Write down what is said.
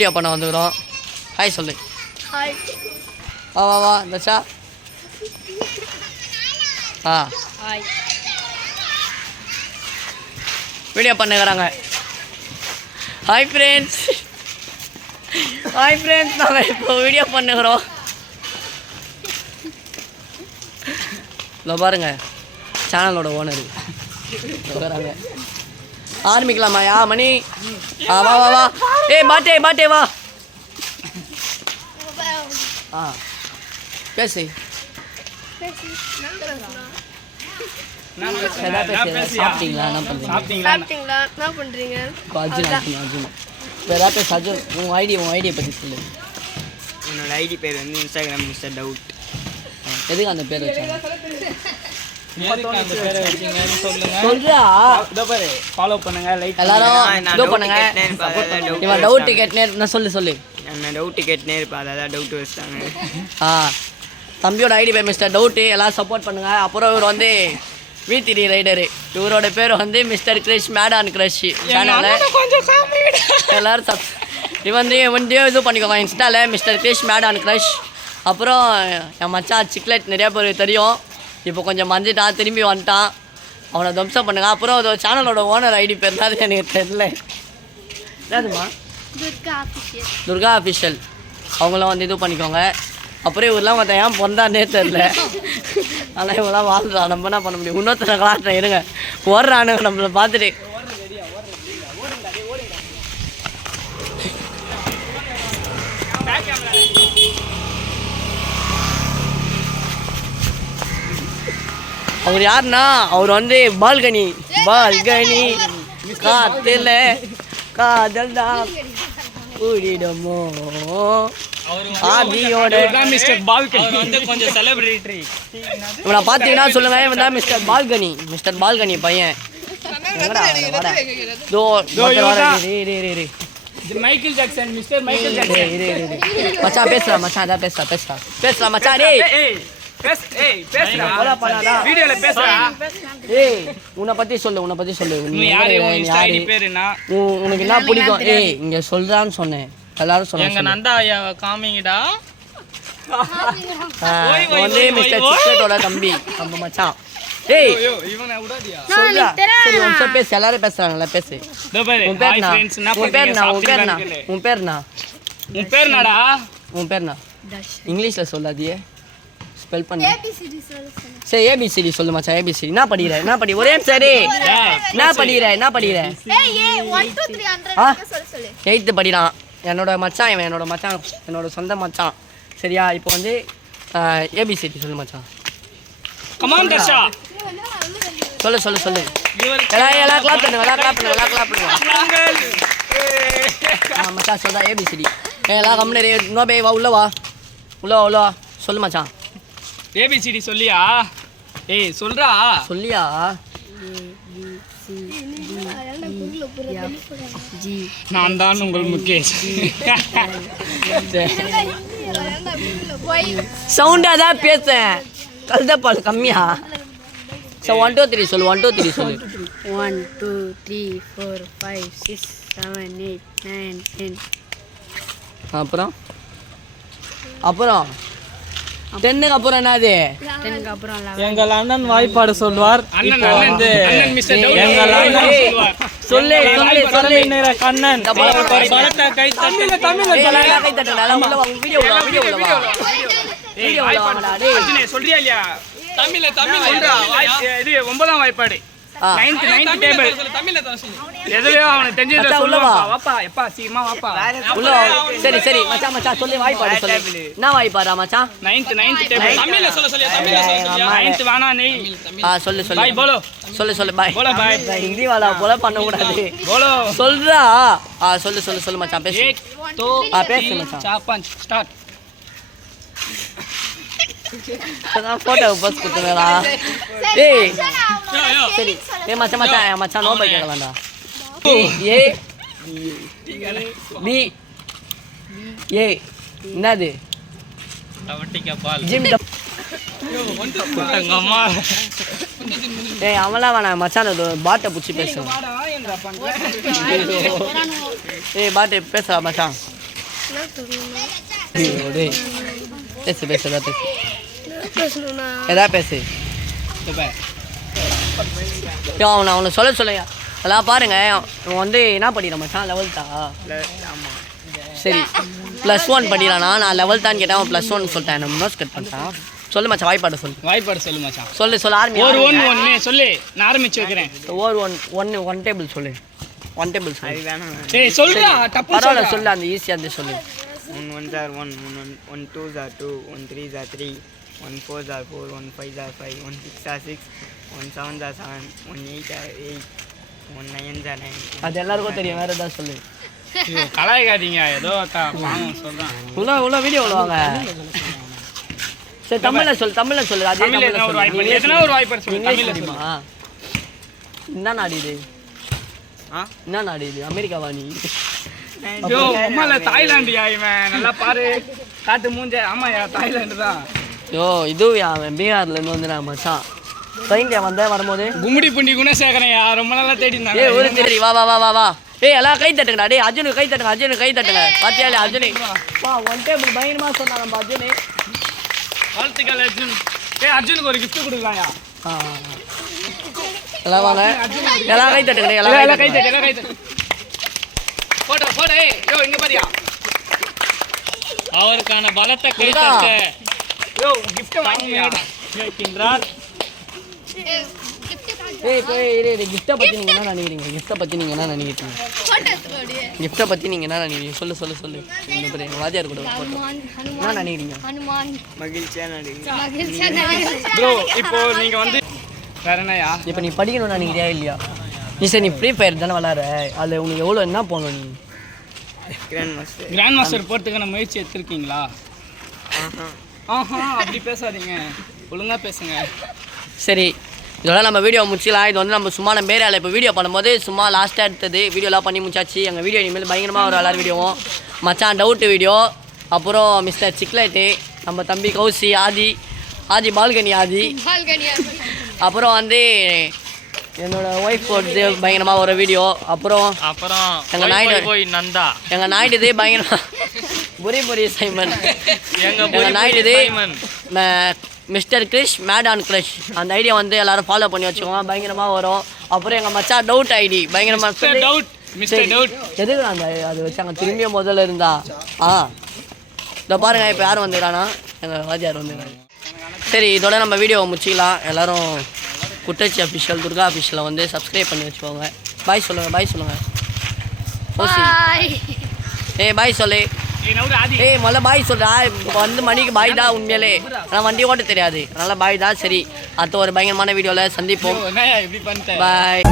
Video பண்ண வந்துக்கிறோம். Hi சொல்லு. Hi. வா வா வா தச்சா. ஹாய். வீடியோ பண்ணுகிறாங்க. Hi friends. ஹாய் ஃப்ரெண்ட்ஸ், நாங்கள் இப்போ வீடியோ பண்ணுகிறோம். இல்லை பாருங்க, சேனலோட ஓனர் வராங்க. ஆரம்பிக்கலாமா? மணி வா வா வா. பாட்டே பாட்டே வா. பேசு. சாப்பிட்டீங்களா? என்ன பண்றீங்க? உன் ஐடியை பற்றி சொல்லு. என்னோட ஐடி பேர் வந்து இன்ஸ்டாகிராம் மிஸ்டர் டவுட். எதுக்கு அந்த பேர் வச்சாங்க? ஃபாலோ பண்ணுங்க, லைக் எல்லாரும் பண்ணுங்க. இவன் டவுட் கேட்னே நான் சொல்லு. நான் டவுட் கேட்னே இருப்பேன், அதான் டவுட் வச்சிட்டாங்க. தம்பியோட ஐடி பேர் மிஸ்டர் டவுட்டு. எல்லாரும் சப்போர்ட் பண்ணுங்க. அப்புறம் இவர் வந்து V3 ரைடரு. இவரோட பேர் வந்து mister Krish made on crush சேனலில் எல்லாரும் இவன் இது பண்ணிக்கோங்க இன்ஸ்டாவில் mister Krish made on crush. அப்புறம் என் மச்சான் சிக்லெட் நிறையா பேர் தெரியும். இப்போ கொஞ்சம் மஞ்சிட்டான், திரும்பி வந்துட்டான். அவனை தம்சம் பண்ணுங்க. அப்புறம் அது சேனலோட ஓனர் ஐடி பேர் தான் எனக்கு தெரியல. என்னதுமா? துர்கா அஃபிஷியல். அவங்களாம் வந்து இது பண்ணிக்கோங்க. அப்புறம் இவரெலாம் மற்ற ஏன் பொந்தானே தெரில. ஆனால் இவங்களாம் வாழ்றான், நம்ம என்ன பண்ண முடியும்? இன்னொருத்தர கலாட்டம் இருங்க, ஓடுறானுங்க நம்மளை பார்த்துட்டு. அவர் யாருன்னா, அவர் வந்து பால்கனி காத்துல காதல் தான் கூடிடமோ ஆதியோட மிஸ்டர் பால்கனி வந்து கொஞ்சம் செலிபிரிட்டி. இவனை பார்த்தீங்கன்னா சொல்லுங்க, இவன் தான் மிஸ்டர் பால்கனி பையன். Michael Jackson, mister Michael Jackson. மச்சான் பேசுறா, மச்சான் அதான் பேசுறா மச்சான். உன்னை பத்தி சொல்லு. உனக்கு என்ன பிடிக்கும்? இங்க சொல்றான்னு சொன்னேன். எல்லாரும் சொன்னாங்க நந்தா ஐயாவை காமிங்கடா. வந்து மிஸ்டர் சிக்லெட்டோட தம்பி நம்ம மச்சான். சொல்றா. சரி ஒன்ச பேசு. எல்லாரும் பேசுறாங்கல்ல, பேசு. உன் பேர்னா இங்கிலீஷ்ல சொல்லாதியே, ஸ்பெல் பண்ணு. சரி ஏபிசிடி சொல்லு மச்சான். ஏபிசிடி என்ன படிக்கிற? ஒரே சரி என்ன படிக்கிற? 8th படிக்கிறான். என்னோட மச்சான் இவன். என்னோட சொந்த மச்சான். சரியா? இப்போ வந்து ஏபிசிடி சொல்லு மச்சான். கமான் தர்ஷா. சொல்லு. எல்லாம் கிளாப் பண்ணுங்க. மச்சான் சொல்றா ஏபிசிடி. எல்லாம் கம்முனு நோ பே. வா உள்ள வா. சொல்லு மச்சான். ஏபிசிடி சொல்லியா? சொல்றா. சொல்லியா? நான் தான் உங்கள் முகேஷ். சவுண்டா தான் பேசுறேன், கழுதப்பால் கம்மியா. 1 2 3 சொல்லு. 1 2 3 4 5 6 7 8 9 10. அப்புறம் 10க்கு அப்புறம் என்னது? எங்கள் அண்ணன் வாய்ப்பாடு சொல்வார். அண்ணன் மிஸ்டர் டவுட் எங்கள் அண்ணன் சொல்வார். சொல்லு. கண்ணன் பலத்த கை தமிழ்ல கை தட்டல. உள்ள வா. வீடியோ வாடா. டேய் சொல்றியா இல்லையா? தமிழ்ல சொல்றா. இது 9ஆம் வாய்ப்பாடு. 9th டேபிள் தமிழ்ல தான் சொல்லு. எதுலயோ அவனுக்கு தெரிஞ்சத சொல்லுவா. வாப்பா எப்பா சீக்கிரமா வாப்பா உள்ள. சரி மச்சான் சொல்லு. வாய்ப்பாடு சொல்லு. என்ன வாய்ப்பாடா மச்சான்? 9th டேபிள் தமிழ்ல சொல்ல. 9th வானா நீ சொல்லு. பாய் போலோ. சொல்லு பாய். போலோ பாய். ஹிந்தி வாலா போல பண்ண கூடாது. போலோ சொல்றா. சொல்லு மச்சான். பேசு. பேசு மச்சான். 4 5 ஸ்டார்ட். Photo bus குத்துறா. சரி மச்சான் நோ பை கேட்கலாம்டா. என்னது? ஜிம். அவன்லாம் வேணாம் மச்சான். பாட்டை பிடிச்சி பேசுவான். பாட்டு பேசுறா மச்சான். டேய் பேசு பேசு ஏதாவது பேசு பேசணும்னா ஏதாவது பேசு யோ அவனை சொல்லையா அதெல்லாம் பாருங்க இவன் வந்து என்ன படிக்கிறான் மச்சான் 11th ஆமாம் சரி +1 படிக்கிறானா நான் 11th கேட்டேன் அவன் +1 சொல்லிட்டேன் நம்ம நோட்ஸ் கட் பண்ணிட்டான் சொல்லு மச்சான் வாய்ப்பாடு சொல்லு மச்சான் சொல்லு ஆர்மி ஒரு ஒன்று சொல்லு நான் ஆரம்பிச்சு வைக்கிறேன் ஒன் டேபிள் சொல்லு ஒன் டேபிள் சொல்லு டேய் சொல்றா தப்பு பரவாயில்ல சொல்லு அந்த ஈஸியாக இருந்து சொல்லு 1 1s are 1 1 2s are 2 1 3s are 3 1 4s are 4 1 5s are 5 1 6s are 6 1 7s are 7 1 8s are 8 1 9s are 9 அது எல்லாருக்கும் தெரியும் வேறு ஏதாவது சொல்லு கலாய்க்காதீங்க ஏதோ சொல்றேன் உள்ள வீடியோ வாங்க சரி தமிழில் சொல்லு அதே தமிழ்ல ஒரு வாய்ப்பு எதனா ஒரு வாய்ப்பு சொல்லு தமிழ்ல சொல்லுமா என்ன நாடு இது என்ன நாடு இது அமெரிக்காவா நீ ஐயோ அம்மால தாய்லாந்துயா இவன் நல்லா பாரு காட்டு மூஞ்ச ஆமாயா தாய்லாந்து தான் யோ இதுவும் அவன் பீகார்லேருந்து வந்து நான் மச்சான் ட்ரெயின்ல வரும்போது கும்மிடி புண்டி குணசேகரன்யா ரொம்ப நல்லா தேடி இருந்தாங்க ஏய் ஒரு சரி வா வா வா வா வா ஏய் எல்லாம் கை தட்டுங்கடா டேய் அர்ஜுனுக்கு கை தட்டுங்க பாத்தியா இல்ல அர்ஜுனே வா ஒன் டேபிள் பயங்கரமா சொன்னா நம்ம அர்ஜுனே வாழ்த்துக்கள் அர்ஜுன் ஏய் அர்ஜுனுக்கு ஒரு gift கொடுக்கலாம்யா எல்லாம் வாங்க எல்லாம் கை தட்டுங்க எல்லாம் கை தட்டு போடா ஏய் யோ இங்க பாரியா அவருக்கான பலத்தை கை தட்டு யோ gift வாங்கியா கேக்கின்றார் ஏய் போய் கிஃப்ட்டை பத்தி நீங்க என்ன நினைக்கிறீங்க கிஃப்ட்டை பத்தி நீங்க என்ன நினைக்கிறீங்க சொல்லு இந்த பேர் எங்க வாத்தியார் கூட போட்டோ என்ன நினைக்கிறீங்க மகிழ்ச்சியா நடிங்க ப்ரோ இப்போ நீங்க வந்து வேற என்னயா இப்போ நீ படிக்கணும்னு நினைக்கிறியா இல்லையா நீ சரி நீ ஃப்ரீ ஃபயர் தானே விளாட்ற அதில் உனக்கு எவ்வளோ என்ன போகணும் நீ கிராண்ட் மாஸ்டர் போகிறதுக்கான முயற்சி எடுத்துருக்கீங்களா அப்படி பேசாதீங்க ஒழுங்கா பேசுங்க சரி இதோட நம்ம வீடியோ முடிச்சிக்கலாம் இது வந்து நம்ம சும்மா நம்ம ஏரியாவில் இப்போ வீடியோ பண்ணும்போது சும்மா லாஸ்ட்டாக எடுத்தது வீடியோலாம் பண்ணி முடிச்சாச்சு எங்கள் வீடியோ இனிமேல் பயங்கரமாக ஒரு எல்லாரும் வீடியோவும் மச்சான் டவுட்டு வீடியோ அப்புறம் மிஸ்டர் சிக்லைட்டு நம்ம தம்பி கௌசி ஆதி பால்கனி அப்புறம் வந்து என்னோடய ஒய்ஃப் போட்டு பயங்கரமாக ஒரு வீடியோ அப்புறம் எங்கள் நாயுடு பயங்கரமாக புரி சைமன் எங்கள் Naidu mister Krish made on crush அந்த ஐடியா வந்து எல்லாரும் ஃபாலோ பண்ணி வச்சுக்கோங்க பயங்கரமாக வரும் அப்புறம் எங்கள் மச்சான் டவுட் ஐடி பயங்கரமாக எதுக்கு அந்த அது வச்சாங்க திரும்பியும் முதல்ல இருந்தா இதை பாருங்க இப்போ யாரும் வந்துடுறானா எங்கள் வாத்தியார் வந்துடுறாங்க சரி இதோட நம்ம வீடியோவை முடிச்சிக்கலாம் எல்லோரும் குட்டச்சி அஃபிஷியல் துர்கா அஃபிஷியலை வந்து சப்ஸ்கிரைப் பண்ணி வச்சுக்கோங்க பாய் சொல்லுங்கள் ஓசி பாய் சொல்லு முதல்ல பாய் சொல்கிறா இப்போ வந்து மணிக்கு பாய் தான் உண்மையிலே ஆனால் வண்டி ஓட்ட தெரியாது அதனால் பாய் தான் சரி அடுத்த ஒரு பயங்கரமான வீடியோவில் சந்திப்போம் பாய்